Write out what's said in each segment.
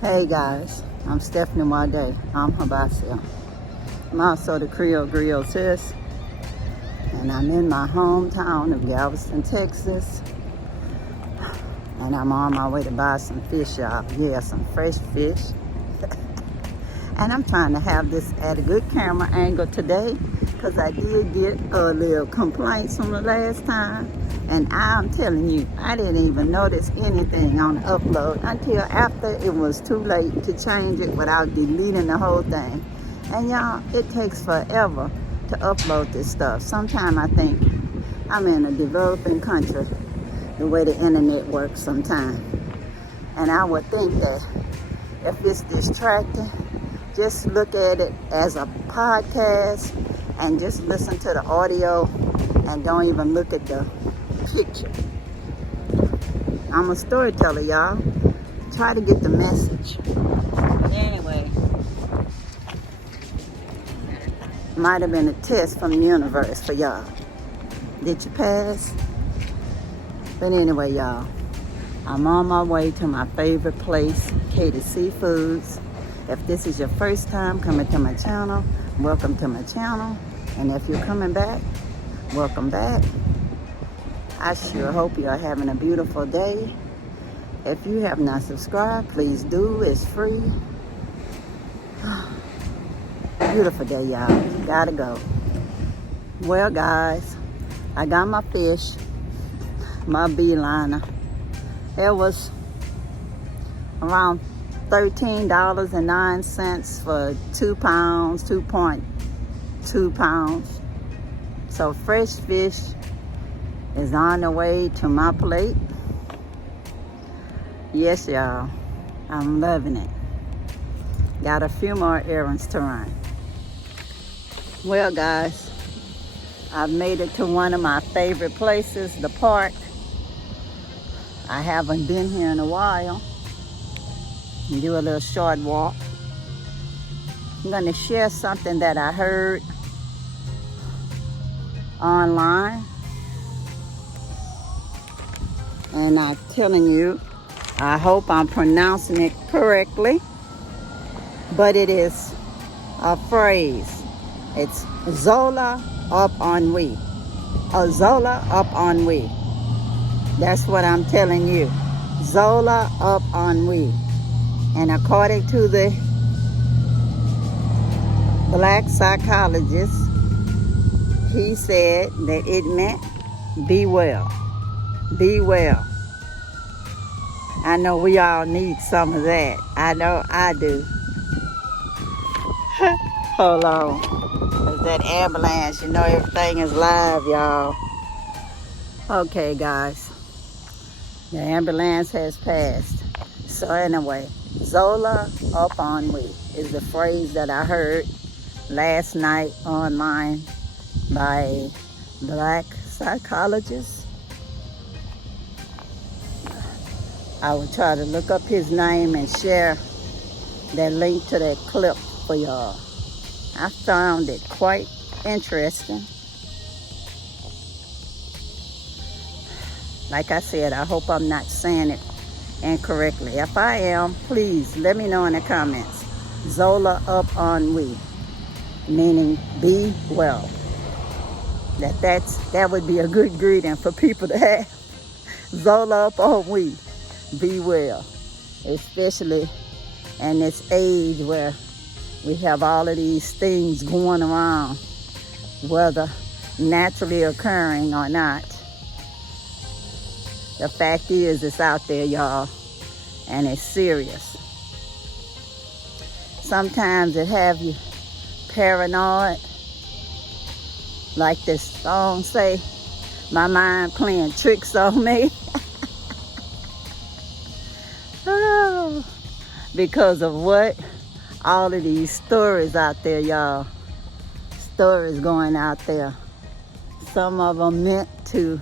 Hey guys, I'm SNwadiei. I'm Habasio. I'm also the Creole Grill sis, and I'm in my hometown of Galveston, Texas. And I'm on my way to buy some fish, y'all. Yeah, some fresh fish. And I'm trying to have this at a good camera angle today, because I did get a little complaints from the last time. And I'm telling you, I didn't even notice anything on the upload until after it was too late to change it without deleting the whole thing. And y'all, it takes forever to upload this stuff. Sometimes I think I'm in a developing country, the way the internet works sometimes. And I would think that if it's distracting, just look at it as a podcast and just listen to the audio and don't even look at the picture. I'm a storyteller, y'all. Try to get the message. Anyway, might have been a test from the universe for y'all. Did you pass? But anyway, y'all, I'm on my way to my favorite place, Katie Seafoods. If this is your first time coming to my channel, welcome to my channel. And if you're coming back, welcome back. I sure hope you are having a beautiful day. If you have not subscribed, please do. It's free. Beautiful day, y'all. Gotta go. Well, guys, I got my fish, my beeliner. It was around $13.09 for 2 pounds, 2.2 pounds. So fresh fish is on the way to my plate. Yes, y'all, I'm loving it. Got a few more errands to run. Well, guys, I've made it to one of my favorite places, the park. I haven't been here in a while. Do a little short walk. I'm gonna share something that I heard online. And I'm telling you, I hope I'm pronouncing it correctly, but it is a phrase. It's Zola up on we. Zola up on we. That's what I'm telling you. Zola up on we. And according to the black psychologist, he said that it meant be well. Be well. I know we all need some of that. I know I do. Hold on. There's that ambulance. You know everything is live, y'all. Okay, guys. The ambulance has passed. So anyway, Zola up on we is the phrase that I heard last night online by a black psychologist. I will try to look up his name and share that link to that clip for y'all. I found it quite interesting. Like I said, I hope I'm not saying it incorrectly. If I am, please let me know in the comments. Zola up on we, meaning be well. That would be a good greeting for people to have. Zola up on we, be well. Especially in this age where we have all of these things going around, whether naturally occurring or not. The fact is, it's out there, y'all, and it's serious. Sometimes it have you paranoid, like this song say, my mind playing tricks on me. Oh, because of what? All of these stories out there, y'all. Stories going out there. Some of them meant to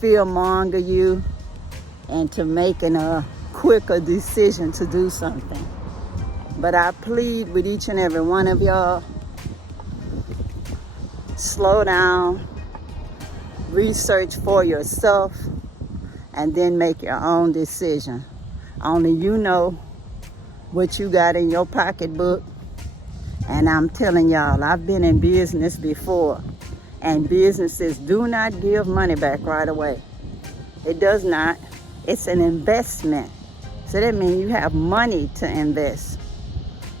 fearmonger you and to making a quicker decision to do something. But I plead with each and every one of y'all, slow down, research for yourself, and then make your own decision. Only you know what you got in your pocketbook. And I'm telling y'all, I've been in business before, and businesses do not give money back right away. It does not. It's an investment. So that means you have money to invest.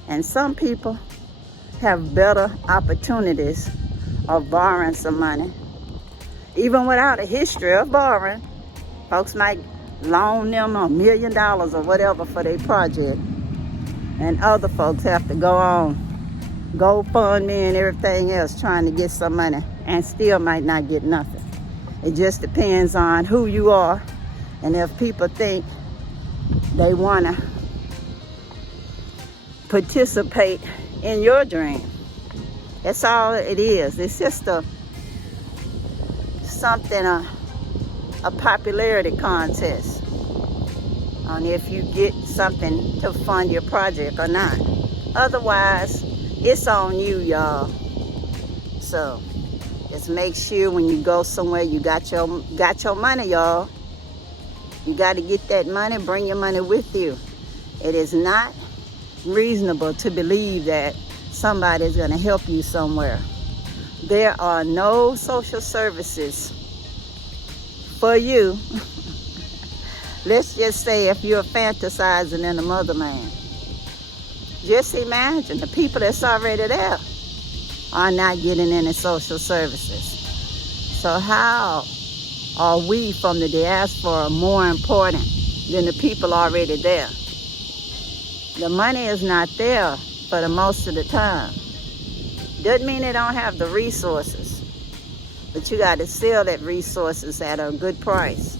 And some people have better opportunities of borrowing some money. Even without a history of borrowing, folks might loan them $1 million or whatever for their project. And other folks have to go on GoFundMe and everything else trying to get some money and still might not get nothing. It just depends on who you are and if people think they want to participate in your dream. That's all it is. It's just a popularity contest on if you get something to fund your project or not. Otherwise, it's on you, y'all. So just make sure when you go somewhere you got your money, y'all. You got to get that money, bring your money with you. It is not reasonable to believe that somebody is going to help you somewhere. There are no social services for you. Let's just say if you're fantasizing in the motherland. Just imagine the people that's already there are not getting any social services. So how are we from the diaspora more important than the people already there? The money is not there for the most of the time. Doesn't mean they don't have the resources, but you got to sell that resources at a good price.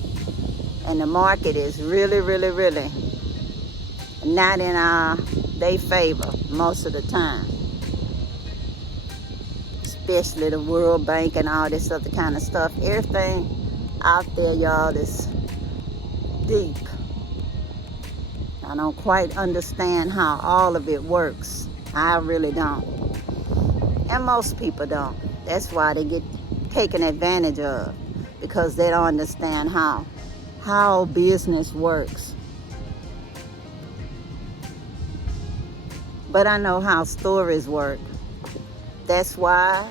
And the market is really, really, really not in their favor most of the time. Especially the World Bank and all this other kind of stuff. Everything out there, y'all, is deep. I don't quite understand how all of it works. I really don't. And most people don't. That's why they get taken advantage of, because they don't understand how business works. But I know how stories work. That's why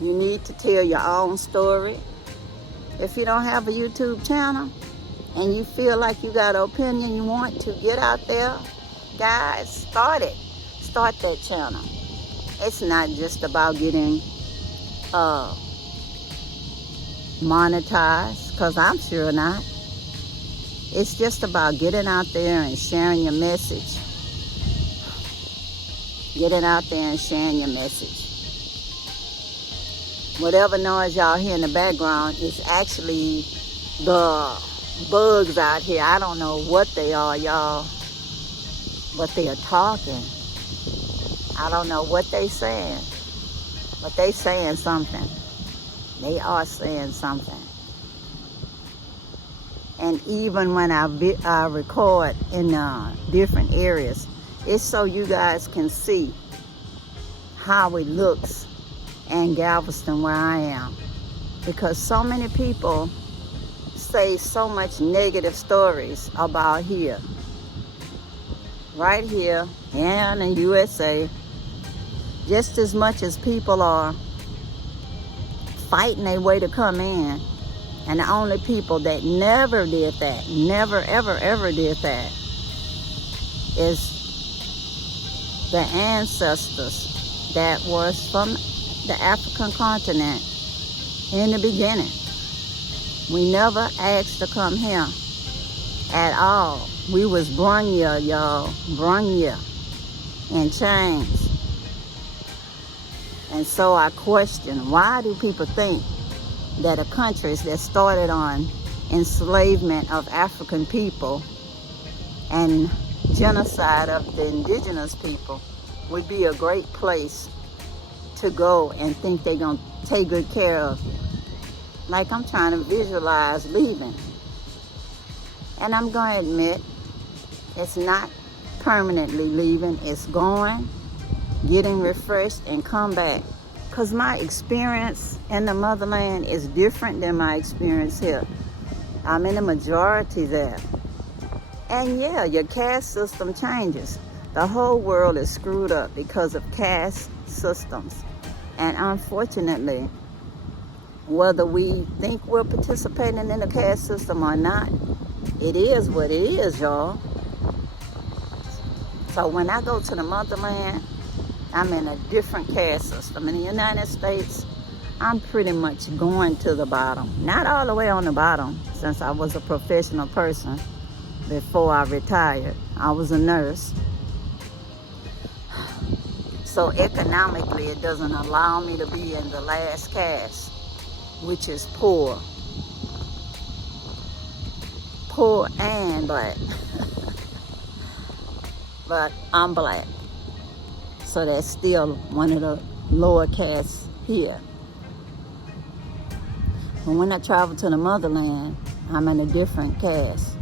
you need to tell your own story. If you don't have a YouTube channel and you feel like you got an opinion you want to get out there, guys, start it. Start that channel. It's not just about getting monetized, because I'm sure not. It's just about getting out there and sharing your message. Getting out there and sharing your message. Whatever noise y'all hear in the background is actually the bugs out here. I don't know what they are, y'all, but they are talking. I don't know what they saying, but they saying something. They are saying something. And even when I record in different areas, it's so you guys can see how it looks in Galveston where I am. Because so many people say so much negative stories about here. Right here in the USA, just as much as people are fighting their way to come in. And the only people that never did that, never, ever, ever did that, is the ancestors that was from the African continent in the beginning. We never asked to come here at all. We was brung here, y'all, brung here in chains. And so I question, why do people think that the countries that started on enslavement of African people and genocide of the indigenous people would be a great place to go and think they're going to take good care of? Like, I'm trying to visualize leaving. And I'm going to admit, it's not permanently leaving. It's going, getting refreshed, and come back. Because my experience in the motherland is different than my experience here. I'm in the majority there. And yeah, your caste system changes. The whole world is screwed up because of caste systems. And unfortunately, whether we think we're participating in the caste system or not, it is what it is, y'all. So when I go to the motherland, I'm in a different caste system. In the United States, I'm pretty much going to the bottom. Not all the way on the bottom, since I was a professional person before I retired. I was a nurse. So economically, it doesn't allow me to be in the last caste, which is poor. Poor and black. But I'm black. So that's still one of the lower castes here. But when I travel to the motherland, I'm in a different caste.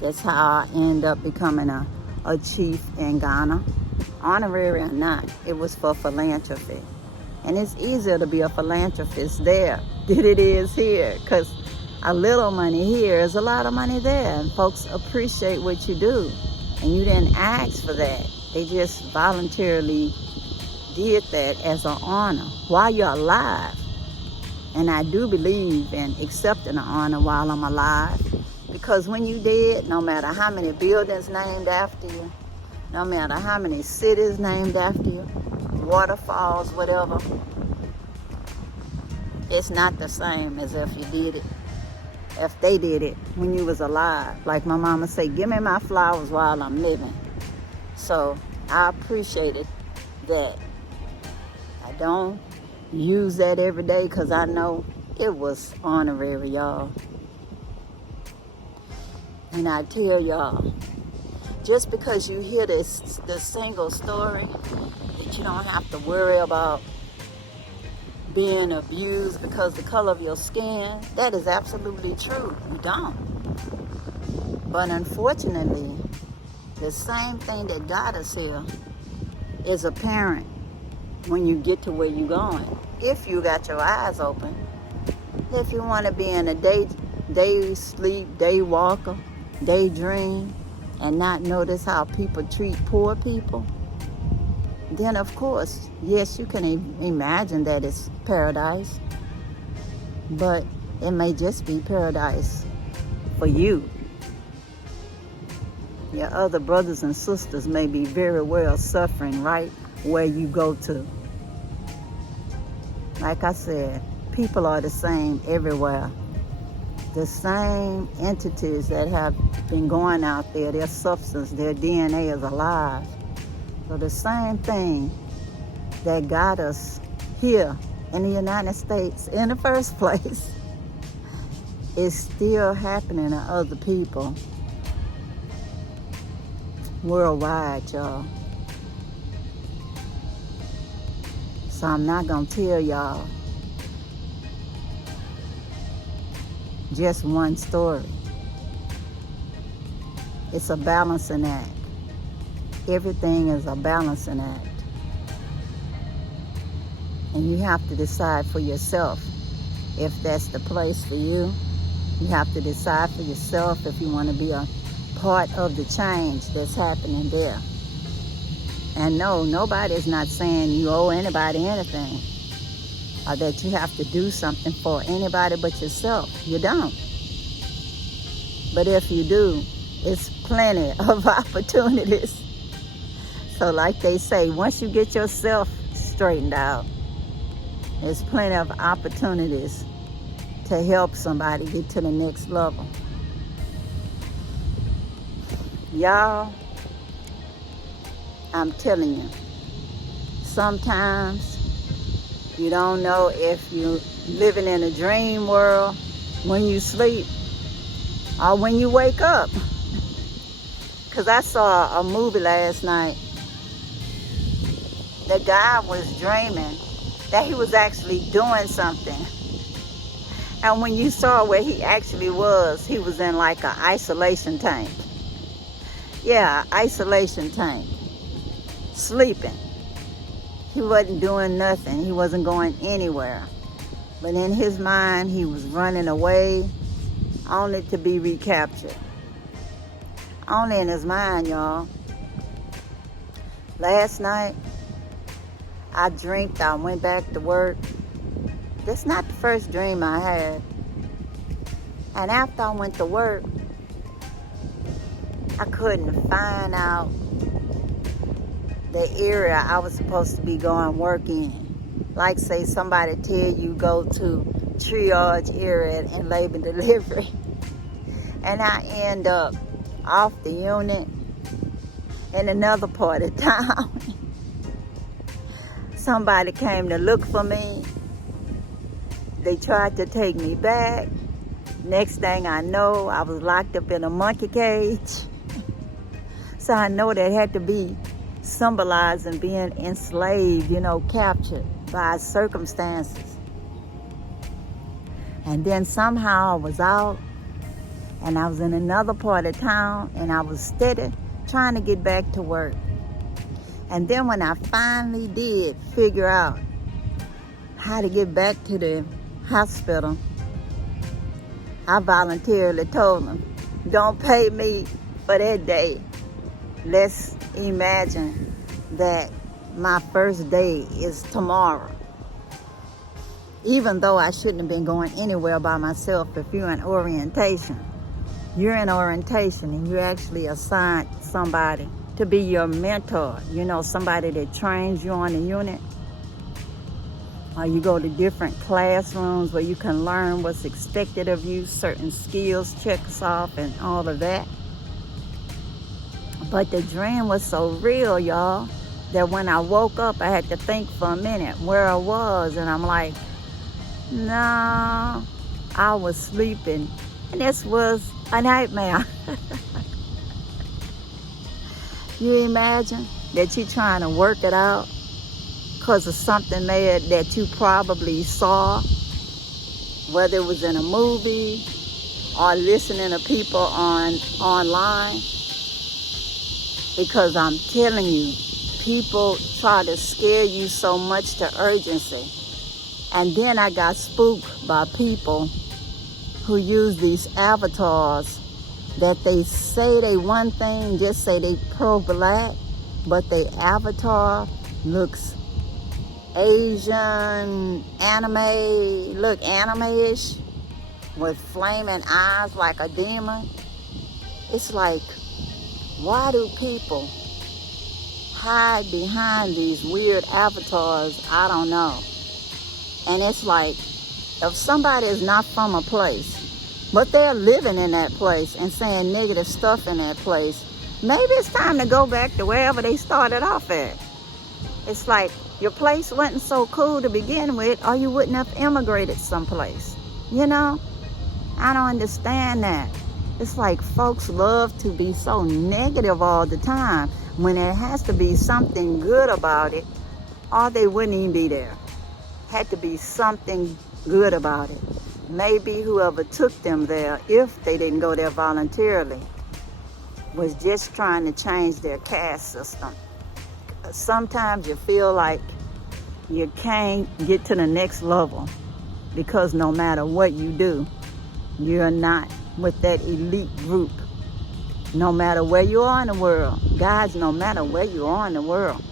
That's how I end up becoming a chief in Ghana. Honorary or not, it was for philanthropy. And it's easier to be a philanthropist there than it is here, because a little money here is a lot of money there, and folks appreciate what you do. And you didn't ask for that. They just voluntarily did that as an honor while you're alive. And I do believe in accepting an honor while I'm alive, because when you dead, no matter how many buildings named after you, no matter how many cities named after you, waterfalls, whatever, it's not the same as if you did it, if they did it when you was alive. Like my mama say, give me my flowers while I'm living. So I appreciated that. I don't use that every day because I know it was honorary, y'all. And I tell y'all, just because you hear this single story, that you don't have to worry about being abused because of the color of your skin, that is absolutely true. You don't. But unfortunately, the same thing that got us here is apparent when you get to where you're going. If you got your eyes open. If you want to be in a day sleep, day walker, daydream, and not notice how people treat poor people, then of course, yes, you can imagine that it's paradise, but it may just be paradise for you. Your other brothers and sisters may be very well suffering right where you go to. Like I said, people are the same everywhere. The same entities that have been going out there, their substance, their DNA is alive. So the same thing that got us here in the United States in the first place is still happening to other people worldwide, y'all. So I'm not gonna tell y'all just one story. It's a balancing act. Everything is a balancing act. And you have to decide for yourself if that's the place for you. You have to decide for yourself if you want to be a part of the change that's happening there. And no, nobody's not saying you owe anybody anything, or that you have to do something for anybody but yourself. You don't. But if you do, it's plenty of opportunities. So like they say, once you get yourself straightened out, there's plenty of opportunities to help somebody get to the next level. Y'all, I'm telling you, sometimes you don't know if you're living in a dream world when you sleep or when you wake up. Because I saw a movie last night. The guy was dreaming that he was actually doing something. And when you saw where he actually was, he was in like an isolation tank. Yeah, isolation tank. Sleeping. He wasn't doing nothing. He wasn't going anywhere. But in his mind, he was running away only to be recaptured. Only in his mind, y'all. Last night, I drank, I went back to work. That's not the first dream I had. And after I went to work, I couldn't find out the area I was supposed to be going work in. Like say somebody tell you go to triage area and labor delivery. And I end up off the unit in another part of town. Somebody came to look for me. They tried to take me back. Next thing I know, I was locked up in a monkey cage. So I know that had to be symbolizing being enslaved, you know, captured by circumstances. And then somehow I was out and I was in another part of town and I was steady trying to get back to work. And then when I finally did figure out how to get back to the hospital, I voluntarily told them, don't pay me for that day. Let's imagine that my first day is tomorrow. Even though I shouldn't have been going anywhere by myself if you're in orientation. You're in orientation and you actually assigned somebody to be your mentor, you know, somebody that trains you on the unit. Or you go to different classrooms where you can learn what's expected of you, certain skills, checks off and all of that. But the dream was so real, y'all, that when I woke up, I had to think for a minute where I was. And I'm like, no, I was sleeping. And this was a nightmare. You imagine that you're trying to work it out because of something there that you probably saw, whether it was in a movie or listening to people online. Because I'm telling you, people try to scare you so much to urgency. And then I got spooked by people who use these avatars that they say they one thing, just say they pro-black, but their avatar looks Asian, anime, look anime-ish, with flaming eyes like a demon. It's like, why do people hide behind these weird avatars? I don't know. And it's like, if somebody is not from a place, but they're living in that place and saying negative stuff in that place, maybe it's time to go back to wherever they started off at. It's like, your place wasn't so cool to begin with, or you wouldn't have immigrated someplace. You know? I don't understand that. It's like folks love to be so negative all the time when there has to be something good about it, or they wouldn't even be there. Had to be something good about it. Maybe whoever took them there, if they didn't go there voluntarily, was just trying to change their caste system. Sometimes you feel like you can't get to the next level because no matter what you do, you're not with that elite group. No matter where you are in the world, guys, no matter where you are in the world,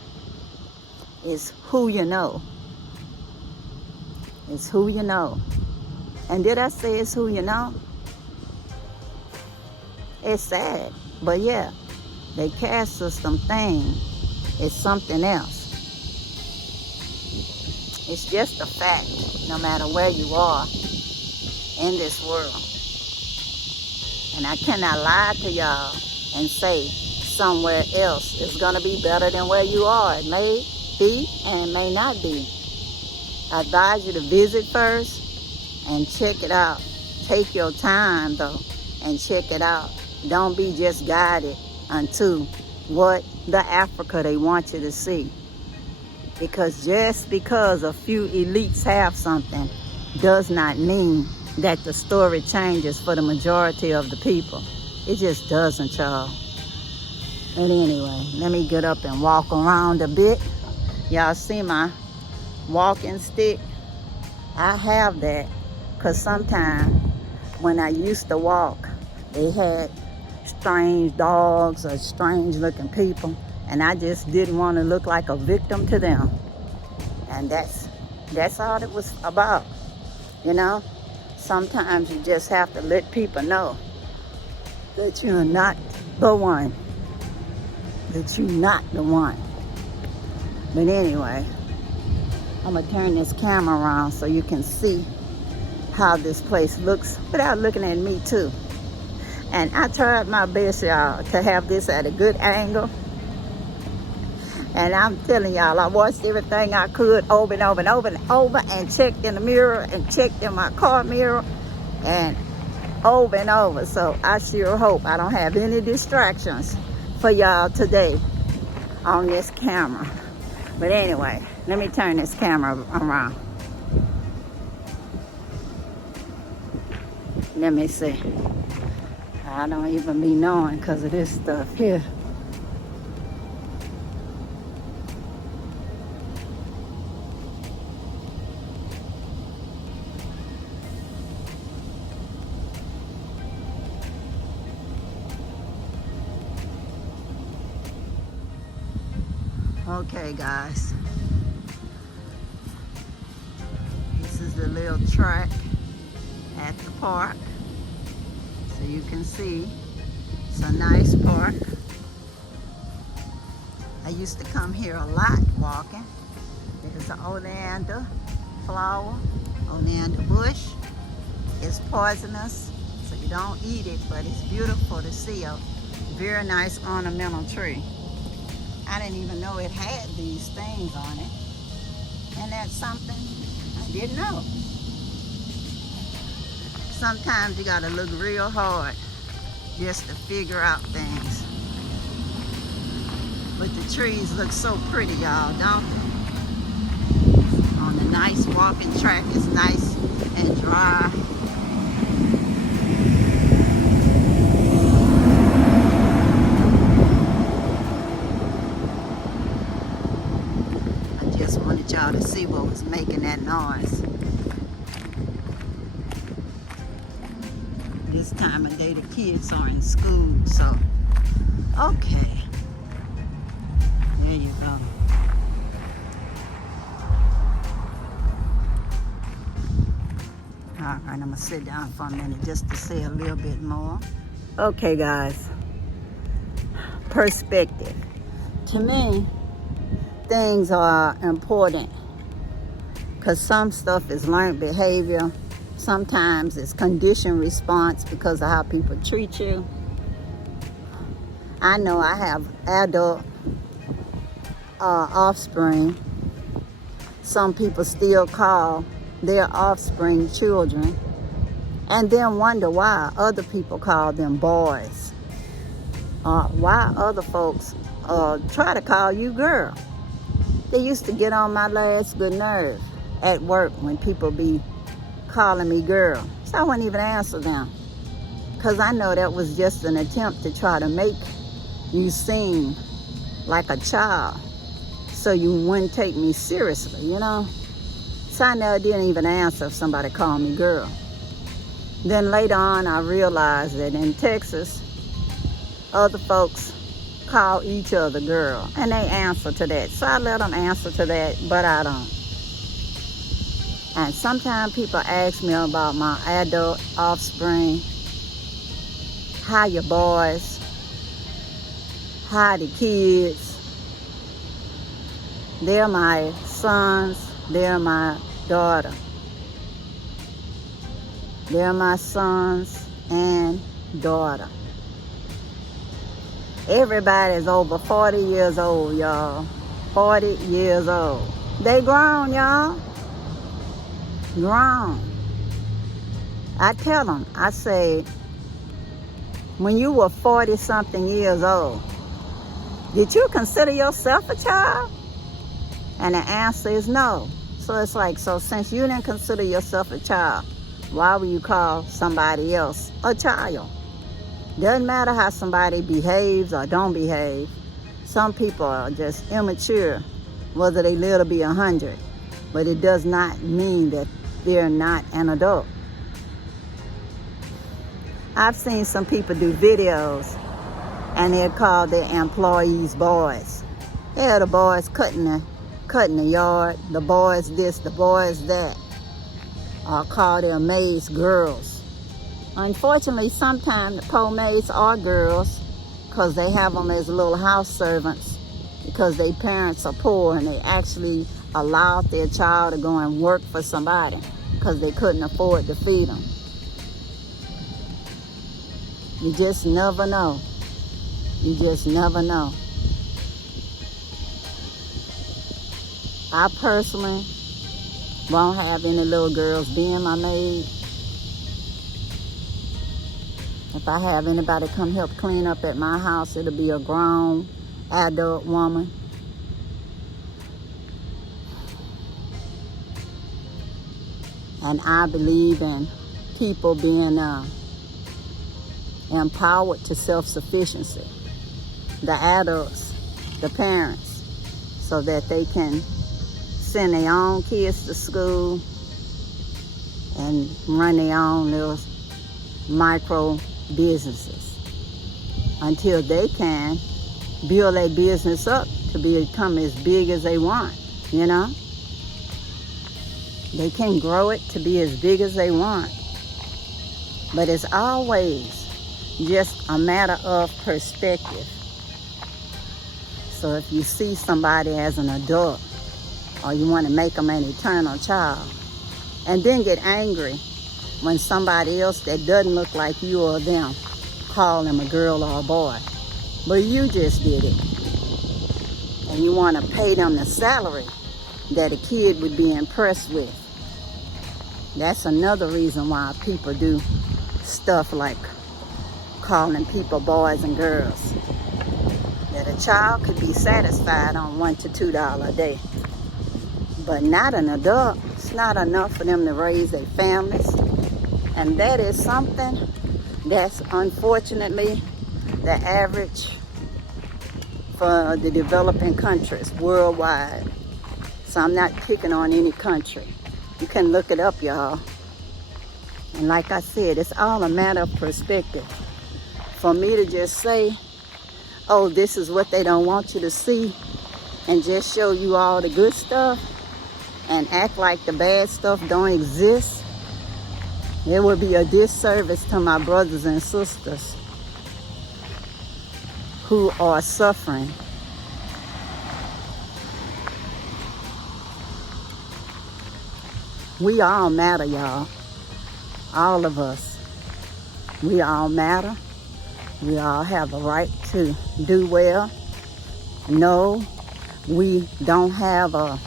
it's who you know. It's who you know. And did I say it's who you know? It's sad, but yeah, the caste system thing is something else. It's just a fact, no matter where you are in this world. And I cannot lie to y'all and say somewhere else is gonna be better than where you are. It may be and it may not be. I advise you to visit first and check it out. Take your time though and check it out. Don't be just guided unto what the Africa they want you to see. Because just because a few elites have something does not mean that the story changes for the majority of the people. It just doesn't, y'all. And anyway, let me get up and walk around a bit. Y'all see my walking stick? I have that because sometimes when I used to walk, they had strange dogs or strange looking people, and I just didn't want to look like a victim to them. And that's all it was about, you know. Sometimes you just have to let people know that you're not the one, that you're not the one. But anyway, I'm gonna turn this camera around so you can see how this place looks without looking at me too. And I tried my best, y'all, to have this at a good angle. And I'm telling y'all, I watched everything I could over and over and over and over, and checked in the mirror and checked in my car mirror and over and over. So I sure hope I don't have any distractions for y'all today on this camera. But anyway, let me turn this camera around. Let me see. I don't even be knowing because of this stuff here. Okay, guys. This is the little track at the park. So you can see it's a nice park. I used to come here a lot walking. There's an oleander flower, oleander bush. It's poisonous, so you don't eat it, but it's beautiful to see. A very nice ornamental tree. I didn't even know it had these things on it. And that's something I didn't know. Sometimes you gotta look real hard just to figure out things. But the trees look so pretty, y'all, don't they? On the nice walking track, it's nice and dry. I just wanted y'all to see what was making that noise. This time of day, the kids are in school, so okay. There you go. All right, I'm gonna sit down for a minute just to say a little bit more. Okay, guys. Perspective. To me, things are important because some stuff is learned behavior. Sometimes it's conditioned response because of how people treat you. I know I have adult offspring. Some people still call their offspring children and then wonder why other people call them boys. Why other folks try to call you girl. They used to get on my last good nerve at work when people be calling me girl. So I wouldn't even answer them because I know that was just an attempt to try to make you seem like a child so you wouldn't take me seriously, you know. So I never didn't even answer if somebody called me girl. Then later on I realized that in Texas other folks call each other girl and they answer to that. So I let them answer to that, but I don't. And sometimes people ask me about my adult offspring. How your boys? How the kids? They're my sons. They're my daughter. They're my sons and daughter. Everybody's over 40 years old, y'all. 40 years old. They grown, y'all. Grown. I tell them, I say, when you were 40 something years old, did you consider yourself a child? And the answer is no. So it's like, so since you didn't consider yourself a child, why would you call somebody else a child? Doesn't matter how somebody behaves or don't behave. Some people are just immature, whether they live to be 100. But it does not mean that they're not an adult. I've seen some people do videos and they're called their employees boys. Yeah, the boys cutting the yard, the boys this, the boys that. Or call their maids girls. Unfortunately, sometimes the poor maids are girls because they have them as little house servants because their parents are poor and they actually allowed their child to go and work for somebody because they couldn't afford to feed them. You just never know. You just never know. I personally won't have any little girls being my maid. If I have anybody come help clean up at my house, it'll be a grown adult woman. And I believe in people being empowered to self-sufficiency. The adults, the parents, so that they can send their own kids to school and run their own little micro businesses until they can build their business up to become as big as they want, you know? They can grow it to be as big as they want. But it's always just a matter of perspective. So if you see somebody as an adult, or you want to make them an eternal child, and then get angry when somebody else that doesn't look like you or them call them a girl or a boy, but you just did it, and you want to pay them the salary that a kid would be impressed with. That's another reason why people do stuff like calling people boys and girls. That a child could be satisfied on $1 to $2 a day, but not an adult. It's not enough for them to raise their families. And that is something that's unfortunately the average for the developing countries worldwide. So I'm not picking on any country. You can look it up, y'all. And like I said, it's all a matter of perspective. For me to just say, oh, this is what they don't want you to see, and just show you all the good stuff and act like the bad stuff don't exist, it would be a disservice to my brothers and sisters who are suffering. We all matter, y'all. All of us. We all matter. We all have a right to do well. No, we don't have a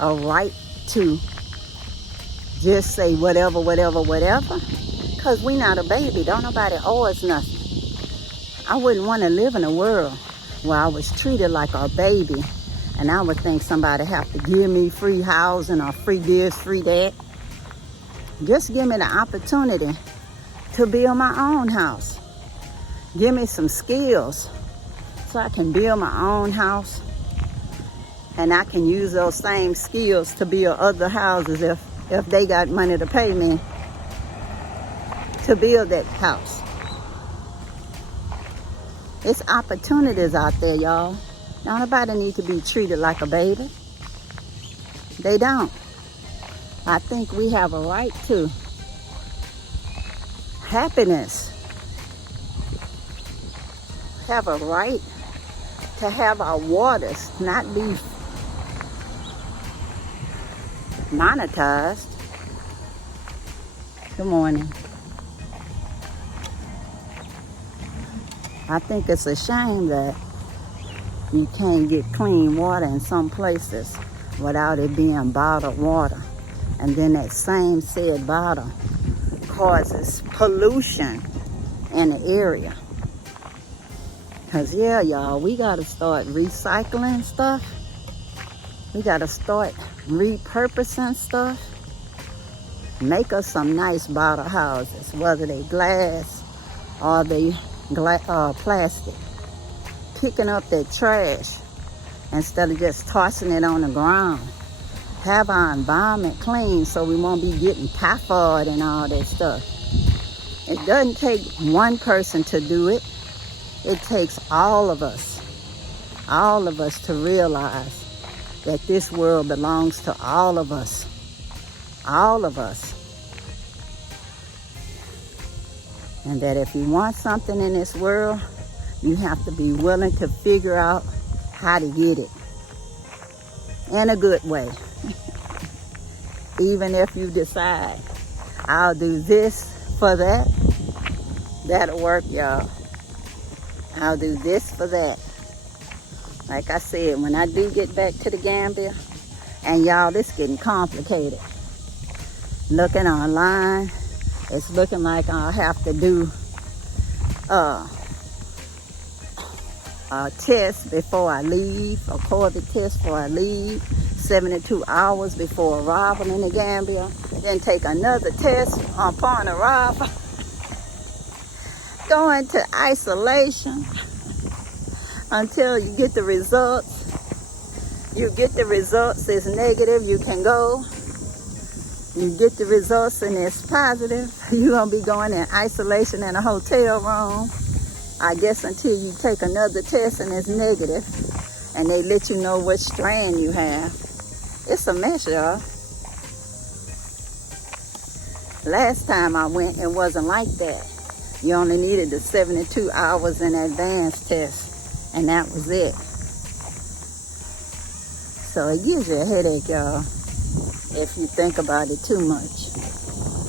right to just say whatever, because we not a baby. Don't nobody owe us nothing. I wouldn't want to live in a world where I was treated like a baby and I would think somebody have to give me free housing or free this, free that. Just give me the opportunity to build my own house. Give me some skills so I can build my own house, and I can use those same skills to build other houses if they got money to pay me to build that house. It's opportunities out there, y'all. Don't nobody need to be treated like a baby. They don't. I think we have a right to happiness. Have a right to have our waters not be monetized. Good morning. I think it's a shame that you can't get clean water in some places without it being bottled water. And then that same said bottle causes pollution in the area. Because, yeah, y'all, we got to start recycling stuff. We got to start repurposing stuff. Make us some nice bottle houses, whether they glass or they plastic. Picking up that trash instead of just tossing it on the ground. Have our environment clean so we won't be getting typhoid and all that stuff. It doesn't take one person to do it. It takes all of us to realize that this world belongs to all of us. All of us. And that if you want something in this world, you have to be willing to figure out how to get it. In a good way. Even if you decide, I'll do this for that, that'll work, y'all. I'll do this for that. Like I said, when I do get back to the Gambia, and y'all, this getting complicated. Looking online, it's looking like I'll have to do a test before I leave, a COVID test before I leave, 72 hours before arrival in the Gambia, then take another test upon arrival, go into isolation until you get the results. You get the results, it's negative, you can go. You get the results and it's positive, you're gonna be going in isolation in a hotel room, I guess, until you take another test and it's negative, and they let you know what strain you have. It's a mess, y'all. Last time I went, it wasn't like that. You only needed the 72 hours in advance test, and that was it. So it gives you a headache, y'all, if you think about it too much.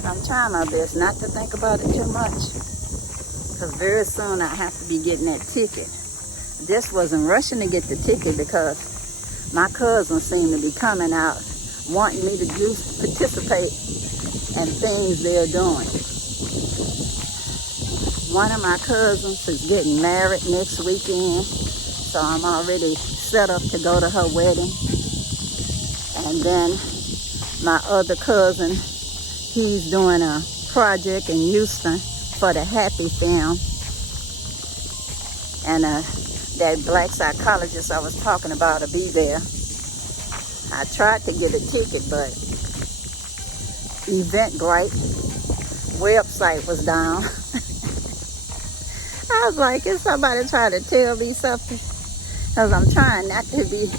I'm trying my best not to think about it too much, because very soon I have to be getting that ticket. I just wasn't rushing to get the ticket because my cousins seem to be coming out wanting me to participate in things they're doing. One of my cousins is getting married next weekend, so I'm already set up to go to her wedding. And then my other cousin, he's doing a project in Houston for the HAPI Film. And that black psychologist I was talking about will be there. I tried to get a ticket, but Eventbrite website was down. I was like, is somebody trying to tell me something? Because I'm trying not to be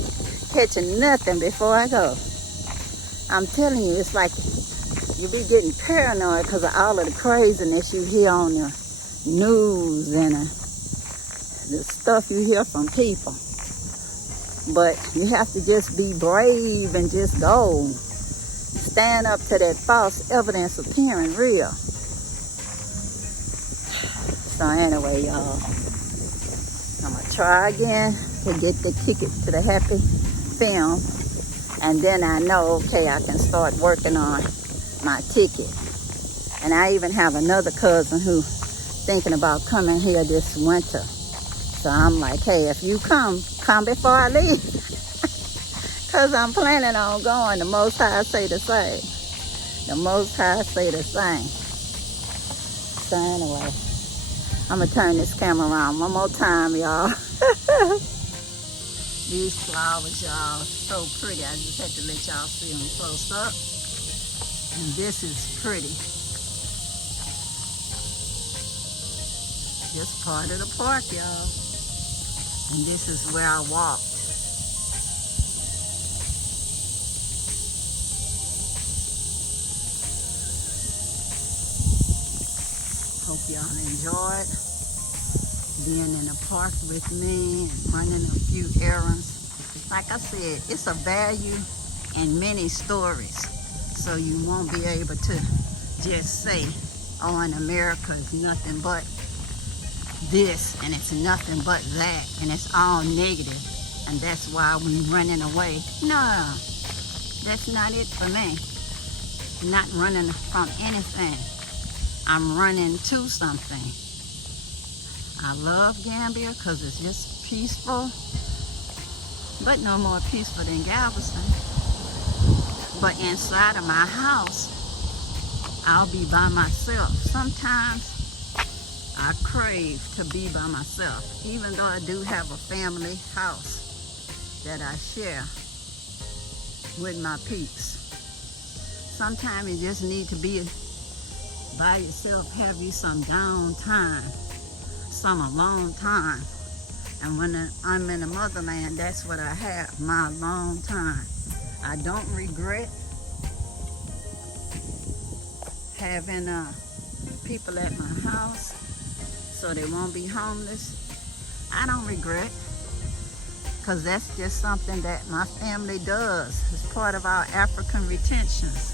catching nothing before I go. I'm telling you, it's like you be getting paranoid because of all of the craziness you hear on the news and the stuff you hear from people. But you have to just be brave and just go. Stand up to that false evidence appearing real. So anyway, y'all, I'm going to try again to get the ticket to the HAPI Film. And then I know, okay, I can start working on my ticket. And I even have another cousin who thinking about coming here this winter. So I'm like, hey, if you come before I leave. Because I'm planning on going. The Most High say the same. The Most High say the same. So anyway, I'm going to turn this camera around one more time, y'all. These flowers, y'all, so pretty. I just had to let y'all see them close up. And this is pretty. Just part of the park, y'all. And this is where I walked. Hope y'all enjoyed being in the park with me and running a few errands. Like I said, it's a value in many stories. So you won't be able to just say, oh, in America is nothing but this and it's nothing but that and it's all negative and that's why we're running away. No, that's not it for me. I'm not running from anything. I'm running to something. I love Gambia because it's just peaceful, but no more peaceful than Galveston. But inside of my house, I'll be by myself. Sometimes I crave to be by myself, even though I do have a family house that I share with my peeps. Sometimes you just need to be by yourself, have you some downtime, some alone time. And when I'm in the motherland, that's what I have, my alone time. I don't regret having people at my house so they won't be homeless. I don't regret, because that's just something that my family does. It's part of our African retentions,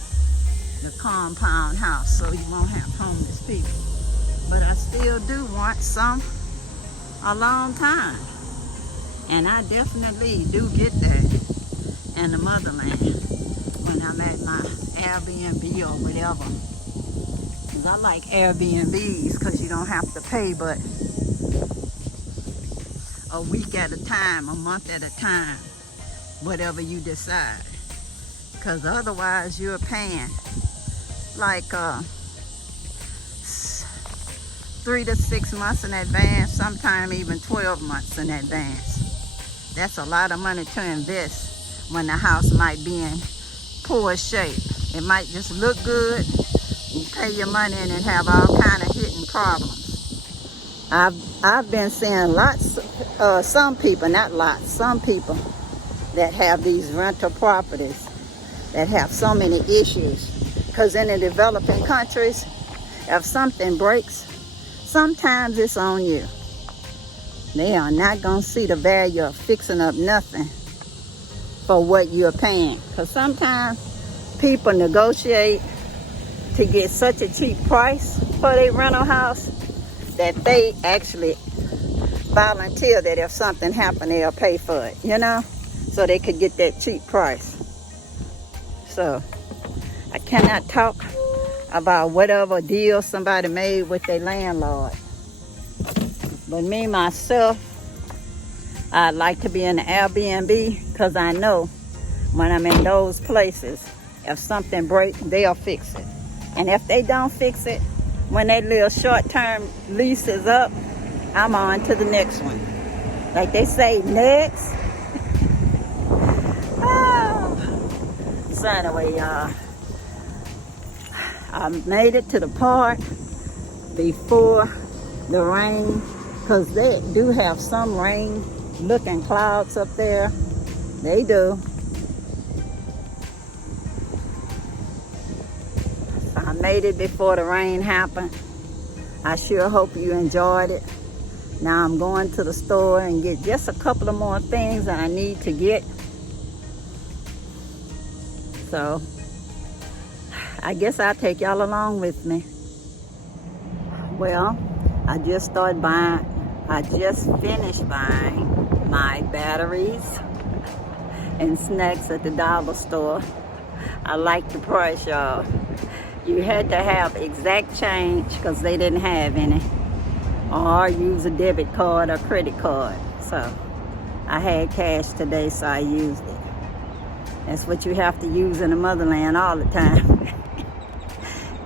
the compound house, so you won't have homeless people. But I still do want some a long time. And I definitely do get that in the motherland when I'm at my Airbnb or whatever. Because I like Airbnbs because you don't have to pay but a week at a time, a month at a time, whatever you decide. Because otherwise you're paying like 3 to 6 months in advance, sometimes even 12 months in advance. That's a lot of money to invest when the house might be in poor shape. It might just look good. You pay your money and it have all kind of hidden problems. I've been seeing lots, some people, not lots, some people that have these rental properties that have so many issues. Because in the developing countries, if something breaks, sometimes it's on you. They are not going to see the value of fixing up nothing for what you're paying. Because sometimes people negotiate to get such a cheap price for their rental house that they actually volunteer that if something happened, they'll pay for it, you know? So they could get that cheap price. So I cannot talk about whatever deal somebody made with their landlord. But me, myself, I'd like to be in the Airbnb because I know when I'm in those places, if something breaks, they'll fix it. And if they don't fix it, when that little short-term lease is up, I'm on to the next one. Like they say, next. Oh. So anyway, y'all, I made it to the park before the rain, because they do have some rain looking clouds up there. They do. So I made it before the rain happened. I sure hope you enjoyed it. Now I'm going to the store and get just a couple of more things that I need to get. So I guess I'll take y'all along with me. Well, I just finished buying my batteries and snacks at the dollar store. I like the price, y'all. You had to have exact change because they didn't have any, or use a debit card or credit card. So I had cash today, so I used it. That's what you have to use in the motherland all the time.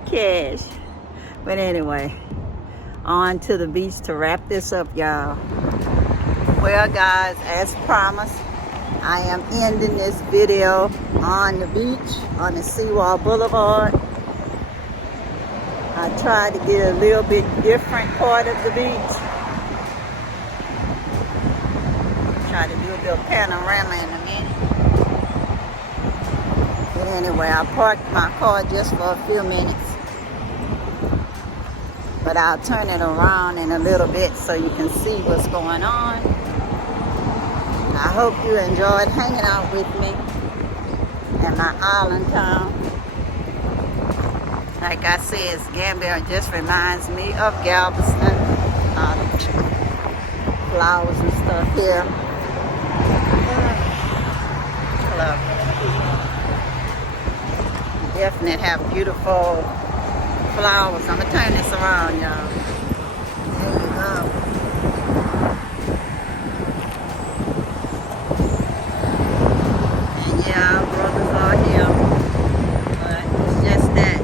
Cash. But anyway, on to the beach to wrap this up, y'all. Well, guys, as promised, I am ending this video on the beach, on the Seawall Boulevard. I tried to get a little bit different part of the beach. Try to do a little panorama in a minute. But anyway, I parked my car just for a few minutes. But I'll turn it around in a little bit so you can see what's going on. I hope you enjoyed hanging out with me in my island town. Like I said, Gambia just reminds me of Galveston. Flowers and stuff here. Lovely. Definitely have beautiful flowers. I'm gonna turn this around, y'all. There you go. And yeah, our brothers are here, but it's just that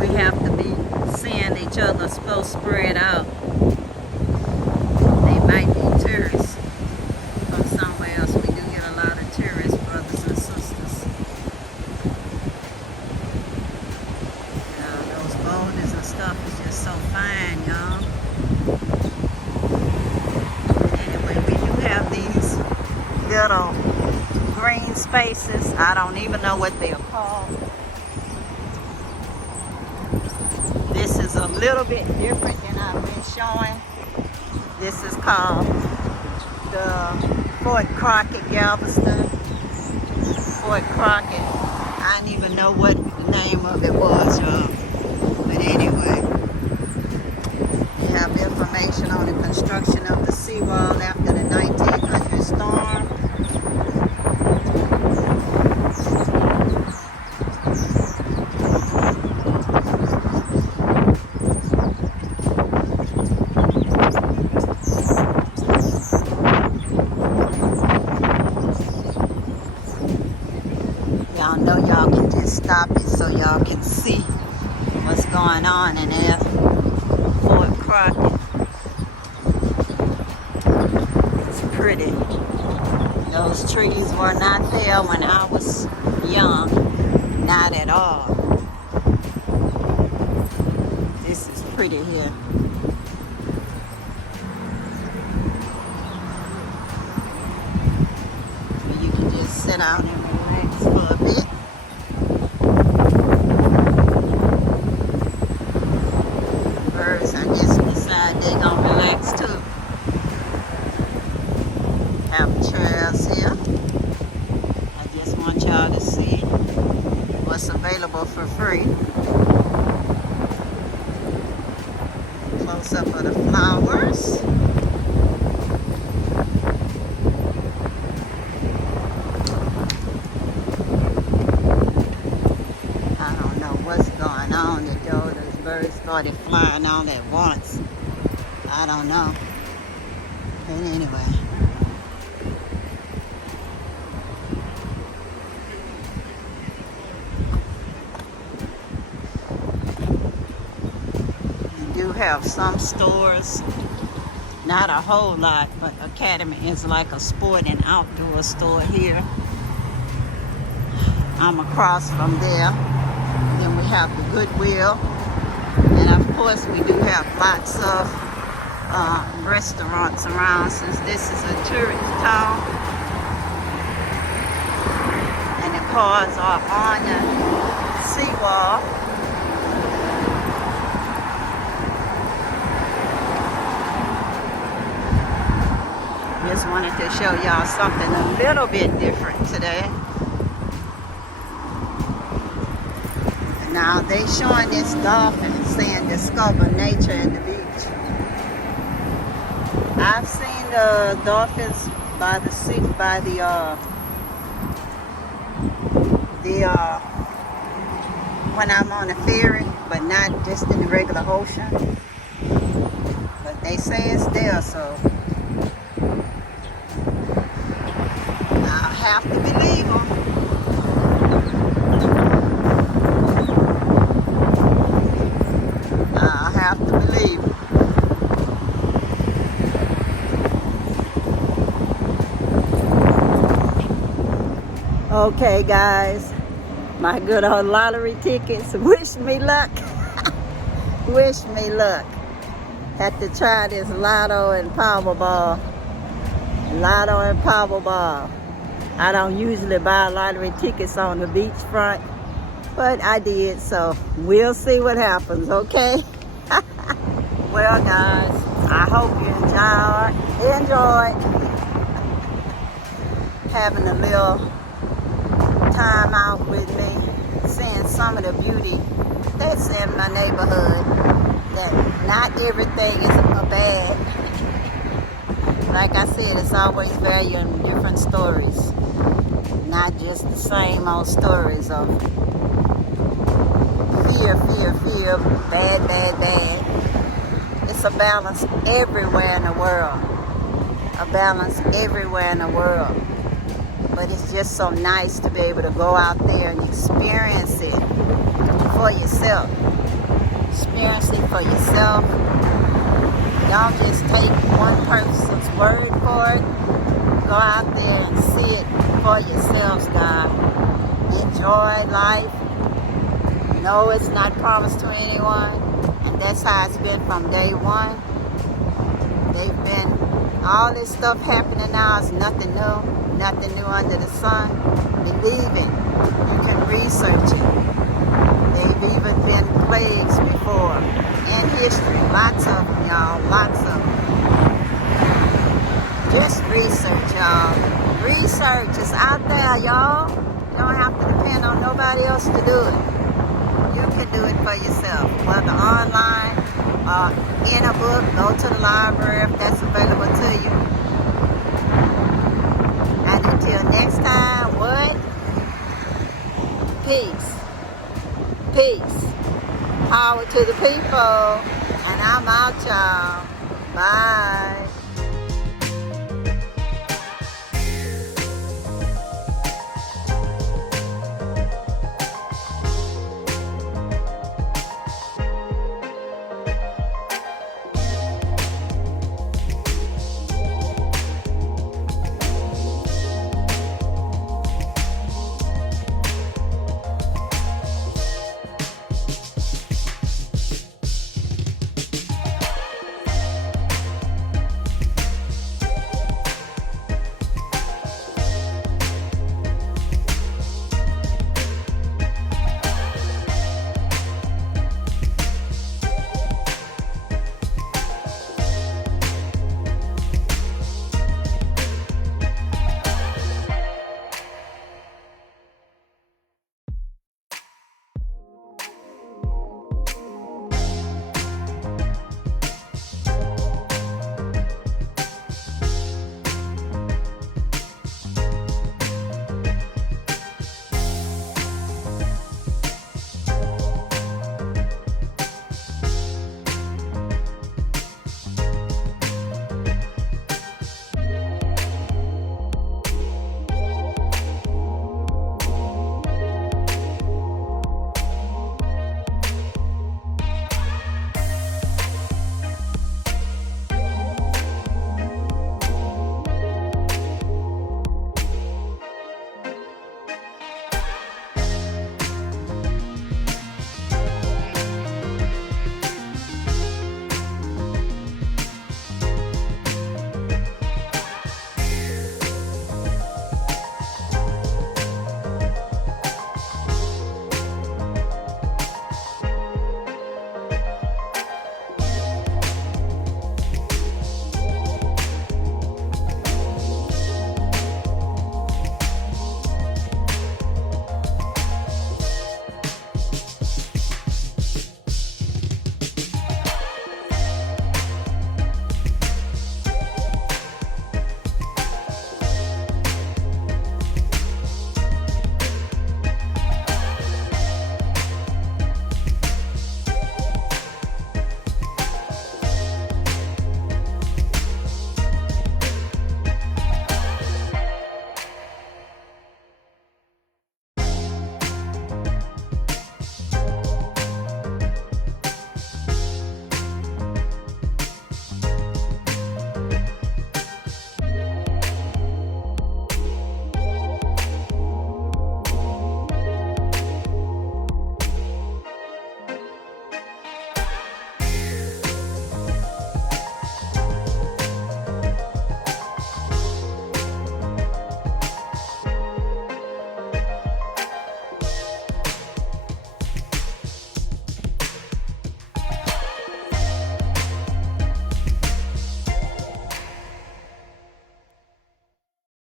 we have to be seeing each other supposed to spread out. They might be tourists from somewhere else. We do get a lot of tourist brothers and sisters. Those little green spaces. I don't even know what they're called. This is a little bit different than I've been showing. This is called the Fort Crockett, Galveston. Fort Crockett. I didn't even know what the name of it was, y'all. But anyway, we have information on the construction of the seawall after the 1900 storm. Y'all know y'all can just stop it so y'all can see what's going on in there. Fort Crockett. It's pretty. Those trees were not there when I was young. Not at all. This is pretty here. You can just sit out and relax for a bit. Birds, I guess, decide they gonna relax too. Have trails here. I just want y'all to see what's available for free. Close up of the flowers. I don't know what's going on. Those birds started flying all at once. I don't know. But anyway. You do have some stores, not a whole lot, but Academy is like a sport and outdoor store here. I'm across from there. Then we have the Goodwill. And of course we do have lots of restaurants around since this is a tourist town. And the cars are on the seawall. Just wanted to show y'all something a little bit different today. Now they showing this dolphin saying discover nature at the beach. I've seen the dolphins by the sea, by when I'm on a ferry, but not just in the regular ocean. But they say it's there, so I have to believe them. I have to believe them. Okay, guys, my good old lottery tickets. Wish me luck. Wish me luck. Had to try this Lotto and Powerball. Lotto and Powerball. I don't usually buy lottery tickets on the beachfront, but I did, so we'll see what happens, okay? Well, guys, I hope you enjoyed having a little time out with me, seeing some of the beauty that's in my neighborhood, that not everything is a bad. Like I said, it's always value in different stories, not just the same old stories of fear, bad. It's a balance everywhere in the world. A balance everywhere in the world. But it's just so nice to be able to go out there and experience it for yourself. Experience it for yourself. Don't just take one person's word for it. Go out there and see it for yourselves, guys. Enjoy life. No, it's not promised to anyone. And that's how it's been from day one. They've been All this stuff happening now is nothing new under the sun. Believe it. You can research it. They've even been plagues before in history. Lots of them, y'all. Lots of them. Just research, y'all. Research is out there, y'all. You don't have to depend on nobody else to do it. You can do it for yourself, whether online or in a book. Go to the library if that's available to you. And until next time, what? Peace. Peace. Power to the people. And I'm out, y'all. Bye.